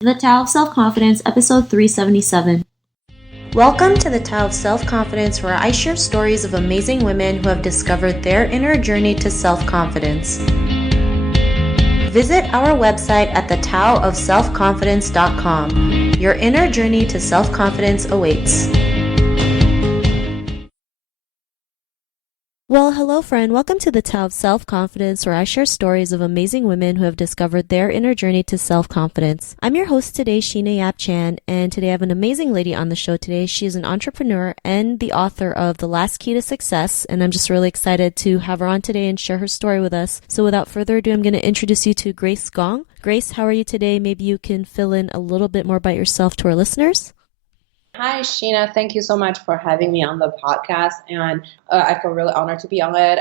The Tao of Self-Confidence, episode 377. Welcome to the Tao of Self-Confidence, where I share stories of amazing women who have discovered their inner journey to self-confidence. Visit our website at thetaoofselfconfidence.com. Your inner journey to self-confidence awaits. Well, hello friend. Welcome to the Tao of Self-Confidence, where I share stories of amazing women who have discovered their inner journey to self-confidence. I'm your host today, Sheena Yap Chan, and today I have an amazing lady on the show today. She is an entrepreneur and the author of The Last Key to Success, and I'm just really excited to have her on today and share her story with us. So without further ado, I'm going to introduce you to Grace Gong. Grace, how are you today? Maybe you can fill in a little bit more about yourself to our listeners. Hi, Sheena. Thank you so much for having me on the podcast, and I feel really honored to be on it.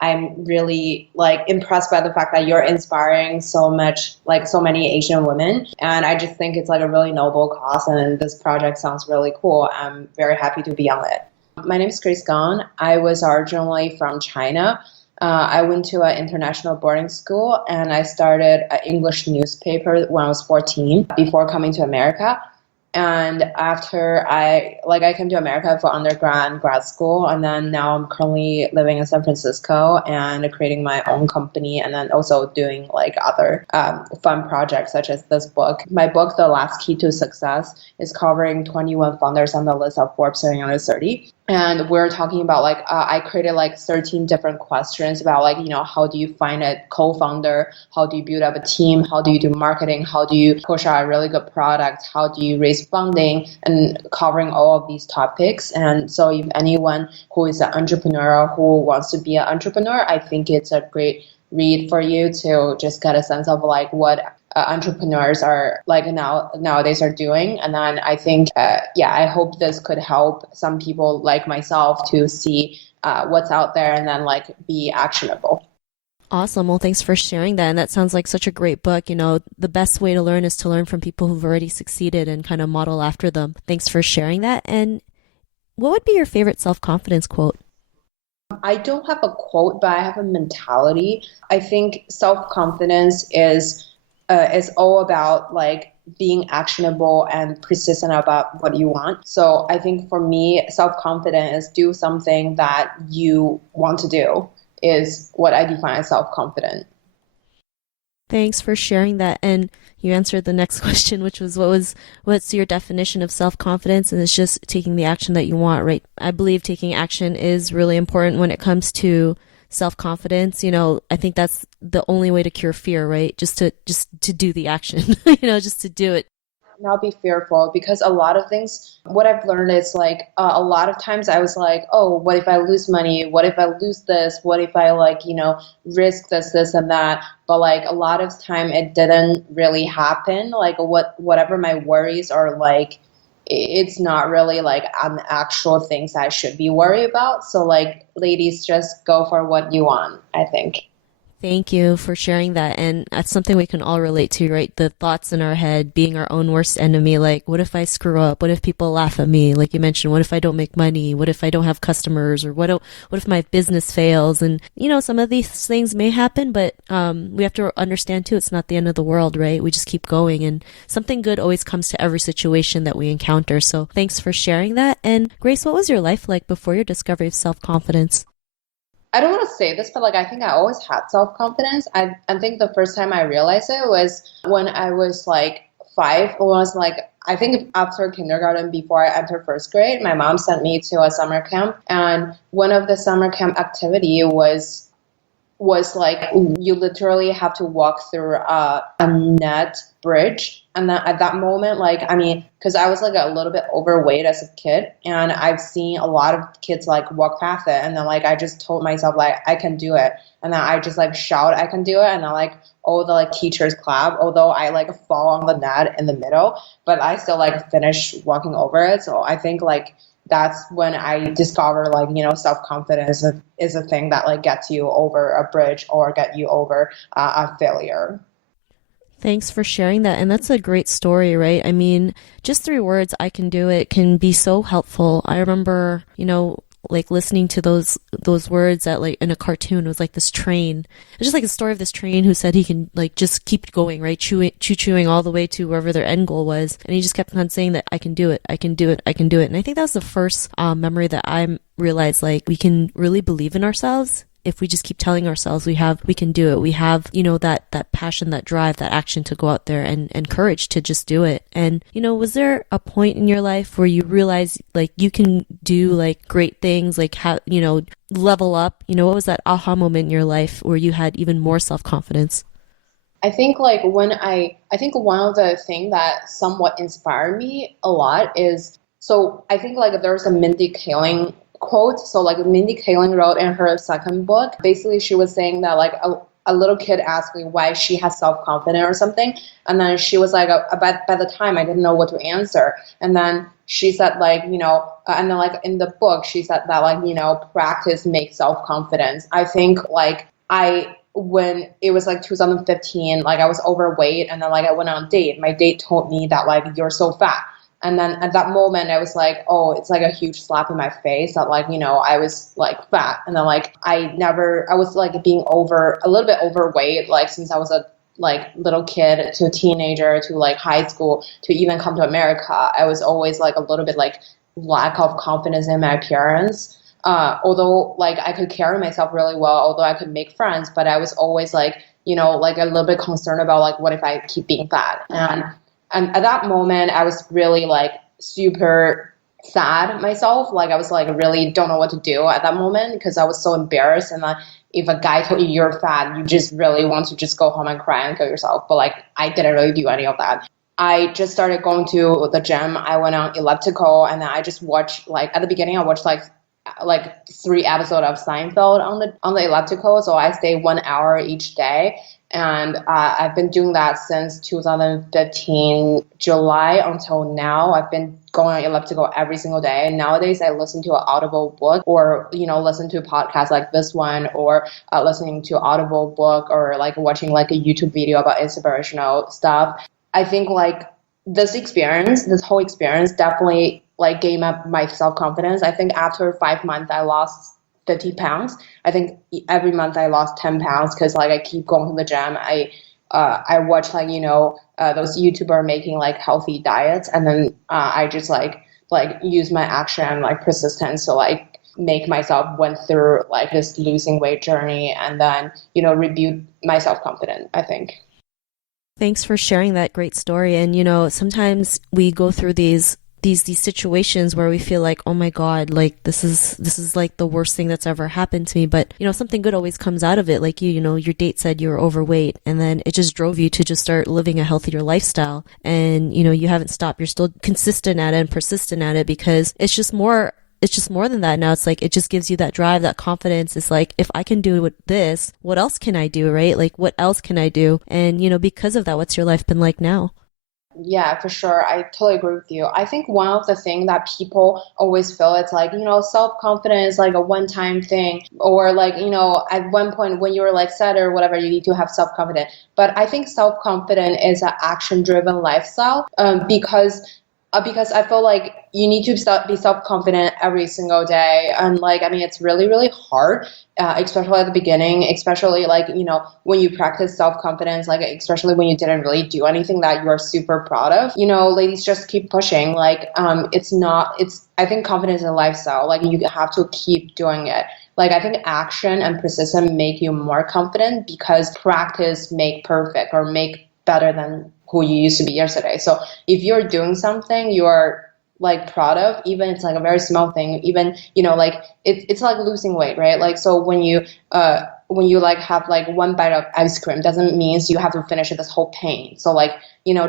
I'm really impressed by the fact that you're inspiring so many Asian women, and I just think it's a really noble cause, and this project sounds really cool. I'm very happy to be on it. My name is Grace Gong. I was originally from China. I went to an international boarding school, and I started an English newspaper when I was 14 before coming to America. And after I came to America for undergrad and grad school, and then now I'm currently living in San Francisco and creating my own company, and then also doing other fun projects such as this book. My book, The Last Key to Success, is covering 21 founders on the list of Forbes under 30. And we're talking about I created 13 different questions about how do you find a co-founder, how do you build up a team, how do you do marketing, how do you push out a really good product, how do you raise funding, and covering all of these topics. And so if anyone who is an entrepreneur who wants to be an entrepreneur, I think it's a great read for you to just get a sense of what entrepreneurs are nowadays are doing. And then I think I hope this could help some people like myself to see what's out there and then be actionable. Awesome. Well, thanks for sharing that. And that sounds like such a great book. The best way to learn is to learn from people who've already succeeded and kind of model after them. Thanks for sharing that. And what would be your favorite self-confidence quote? I don't have a quote, but I have a mentality. I think self-confidence is all about being actionable and persistent about what you want. So I think for me, self-confidence is do something that you want to do is what I define as self-confident. Thanks for sharing that. And you answered the next question, which was what's your definition of self-confidence? And it's just taking the action that you want, right? I believe taking action is really important when it comes to self-confidence. I think that's the only way to cure fear, right? Just to do the action, just to do it. Not be fearful, because a lot of things, what I've learned is a lot of times I was oh, what if I lose money? What if I lose this? What if I risk this and that? But a lot of time it didn't really happen. Whatever my worries are it's not really on actual things I should be worried about. So ladies, just go for what you want, I think. Thank you for sharing that. And that's something we can all relate to, right? The thoughts in our head being our own worst enemy. What if I screw up? What if people laugh at me? Like you mentioned, what if I don't make money? What if I don't have customers? Or what if my business fails? And, some of these things may happen, but we have to understand too, it's not the end of the world, right? We just keep going, and something good always comes to every situation that we encounter. So thanks for sharing that. And Grace, what was your life like before your discovery of self-confidence? I don't want to say this, but I think I always had self-confidence. I think the first time I realized it was when I was 5, or was I think after kindergarten, before I entered first grade. My mom sent me to a summer camp, and one of the summer camp activity was you literally have to walk through a net bridge. And then at that moment, because I was a little bit overweight as a kid, and I've seen a lot of kids walk past it, and then I just told myself I can do it, and then I just shout I can do it, and then all the teachers clap, although I fall on the net in the middle, but I still finish walking over it. So I think that's when I discovered self-confidence is a thing that gets you over a bridge or get you over a failure. Thanks for sharing that. And that's a great story, right? I mean, just 3 words, I can do it, can be so helpful. I remember, like listening to those words that like in a cartoon. It was like this train. It's just like a story of this train who said he can like just keep going, right? Chewing all the way to wherever their end goal was. And he just kept on saying that I can do it, I can do it, I can do it. And I think that was the first memory that I realized like we can really believe in ourselves if we just keep telling ourselves we can do it. We have, that passion, that drive, that action to go out there and courage to just do it. And, was there a point in your life where you realized like you can do like great things, like how, level up? What was that aha moment in your life where you had even more self-confidence? I think like I think one of the things that somewhat inspired me a lot is, so I think like there's a Mindy Kaling quote. So like Mindy Kaling wrote in her second book, basically she was saying that like a little kid asked me why she has self-confidence or something. And then she was like, by the time I didn't know what to answer. And then she said like, and then like in the book, she said that like, practice makes self-confidence. I think like when it was like 2015, like I was overweight and then like I went on a date. My date told me that like, you're so fat. And then at that moment, I was like, oh, it's like a huge slap in my face that like, I was like fat. And then like, I was like being a little bit overweight, like since I was a like little kid to a teenager to like high school to even come to America. I was always like a little bit like lack of confidence in my appearance. Although like I could carry myself really well, although I could make friends, but I was always like, like a little bit concerned about like, what if I keep being fat? And at that moment, I was really like super sad myself. Like I was like really don't know what to do at that moment because I was so embarrassed. And if a guy told you you're fat, you just really want to just go home and cry and kill yourself. But like I didn't really do any of that. I just started going to the gym. I went on elliptical and then I just watched like at the beginning I watched like 3 episodes of Seinfeld on the elliptical. So I stay 1 hour each day. And I've been doing that since 2015 July until now. I've been going on elliptical every single day. And nowadays, I listen to an Audible book or, listen to a podcast like this one or listening to Audible book or like watching like a YouTube video about inspirational stuff. I think like this whole experience definitely like gave up my self-confidence. I think after 5 months, I lost 50 pounds. I think every month I lost 10 pounds because like I keep going to the gym. I watch like, those YouTubers making like healthy diets. And then I just like use my action, like persistence to like make myself went through like this losing weight journey and then, rebuild my self-confidence, I think. Thanks for sharing that great story. And, sometimes we go through these situations where we feel like, oh my God, like this is like the worst thing that's ever happened to me. But, something good always comes out of it. Like your date said you were overweight and then it just drove you to just start living a healthier lifestyle. And, you haven't stopped. You're still consistent at it and persistent at it because it's just more than that now. It's like, it just gives you that drive, that confidence. It's like, if I can do this, what else can I do, right? Like, what else can I do? And, because of that, what's your life been like now? Yeah, for sure. I totally agree with you. I think one of the things that people always feel it's like, self-confidence is like a one-time thing or like, at one point when you're like sad or whatever, you need to have self-confidence. But I think self-confidence is an action-driven lifestyle because I feel like you need to be self-confident every single day. And like, I mean, it's really, really hard, especially at the beginning, especially like, when you practice self-confidence, like, especially when you didn't really do anything that you're super proud of, ladies just keep pushing. Like, I think confidence is a lifestyle. Like you have to keep doing it. Like, I think action and persistence make you more confident because practice make perfect or make better than who you used to be yesterday. So if you're doing something you're like proud of, even it's like a very small thing, even, like it's like losing weight, right? Like, so when you like have like one bite of ice cream doesn't mean you have to finish this whole pain. So like,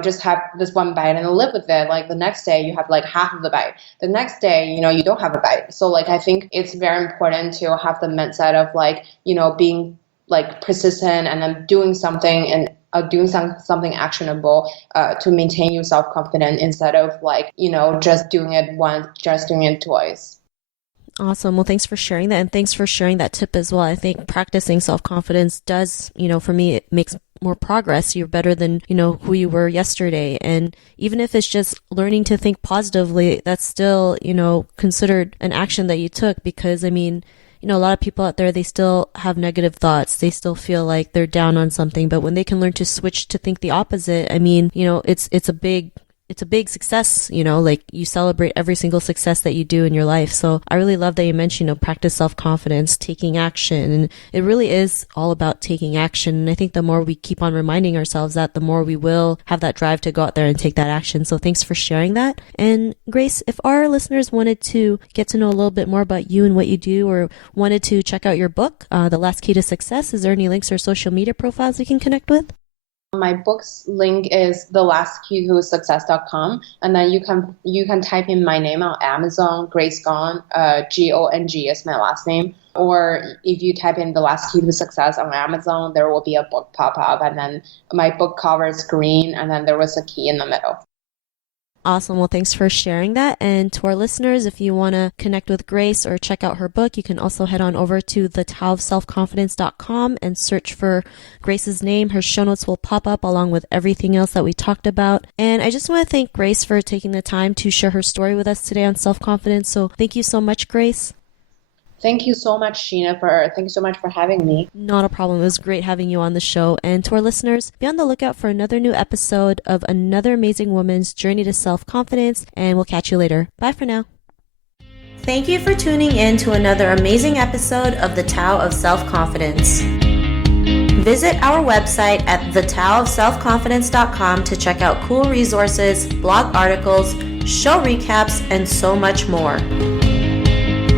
just have this one bite and live with it. Like the next day you have like half of the bite. The next day, you don't have a bite. So like, I think it's very important to have the mindset of like, being like persistent and then doing something and doing something actionable to maintain your self-confidence instead of like, just doing it once, just doing it twice. Awesome. Well, thanks for sharing that. And thanks for sharing that tip as well. I think practicing self-confidence does, for me, it makes more progress. You're better than, who you were yesterday. And even if it's just learning to think positively, that's still, considered an action that you took, because a lot of people out there, they still have negative thoughts. They still feel like they're down on something. But when they can learn to switch to think the opposite, it's a big success, like you celebrate every single success that you do in your life. So I really love that you mentioned, practice self-confidence, taking action. And it really is all about taking action. And I think the more we keep on reminding ourselves that, the more we will have that drive to go out there and take that action. So thanks for sharing that. And Grace, if our listeners wanted to get to know a little bit more about you and what you do, or wanted to check out your book, The Last Key to Success, is there any links or social media profiles we can connect with? My book's link is thelastKeyToSuccess.com, and then you can type in my name on Amazon, Grace Gong, Gong is my last name. Or if you type in The Last Key to Success on Amazon, there will be a book pop up, and then my book cover is green, and then there was a key in the middle. Awesome. Well, thanks for sharing that. And to our listeners, if you want to connect with Grace or check out her book, you can also head on over to thetaoofselfconfidence.com and search for Grace's name. Her show notes will pop up along with everything else that we talked about. And I just want to thank Grace for taking the time to share her story with us today on self-confidence. So thank you so much, Grace. Thank you so much, Sheena, thank you so much for having me. Not a problem. It was great having you on the show. And to our listeners, be on the lookout for another new episode of another amazing woman's journey to self-confidence, and we'll catch you later. Bye for now. Thank you for tuning in to another amazing episode of The Tao of Self-Confidence. Visit our website at thetaoofselfconfidence.com to check out cool resources, blog articles, show recaps, and so much more.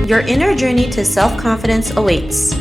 Your inner journey to self-confidence awaits.